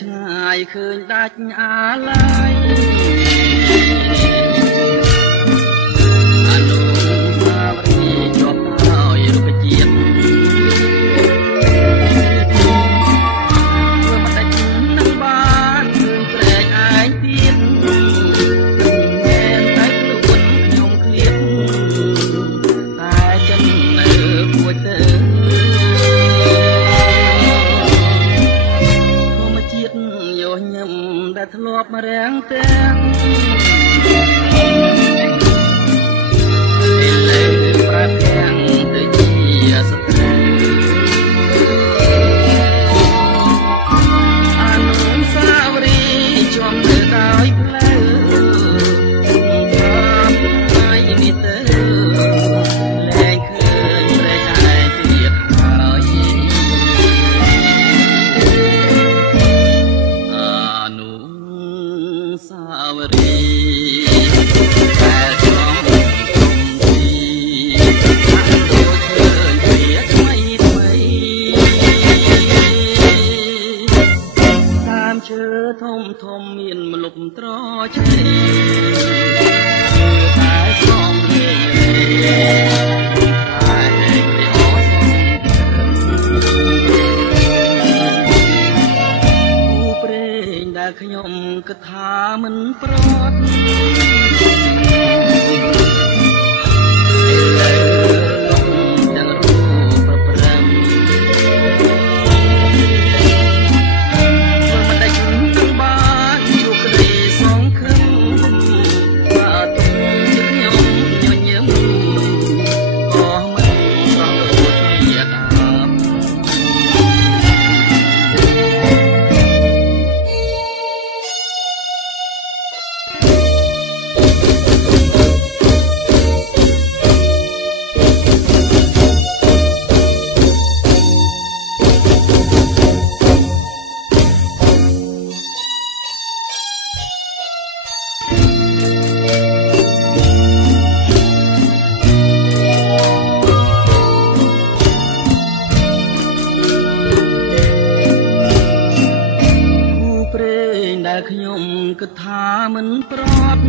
ឆ្ងាយឃើញដាច់អាឡ័យអនុស្សាវរីយ៍ជាប់ដោយរុក្ខជាតិធ្វើមិនដាច់នឹងបានឃើញព្រែកឯងទៀតមែនតែខ្លួនខ្ញុំឃ្លៀតតែចិននៅពួចទៅញឹមដែលធ្លាប់មករាំងទាំងឥឡូវប្រែទាំងទៅជាសត្រូវអនុស្សាវរីយ៍ជាប់ទៅដោយផ្លូវតាមថ្ងៃនេះទៅលែងឃើញព្រែកឯងទៀតហើយសាវរីតែចង់ទីដូចឃើញវាថ្មីថ្មីតាមឈើធំធំមានម្លប់ត្រឆេតែសំលេងតែរីអស់ព្រេងដែលខ្ញុំគិតថាមិនប្រត់ឥឡូវទាំងរូបប្រព្រឹត្តធ្វើមិនដាច់នឹងបានជួបក្តីសង្ឃឹមថាទុកជាខ្ញុំញញឹមក៏មិនស្រស់ដូចជាដើមដែលខ្ញុំគិតថាមិនប្រត់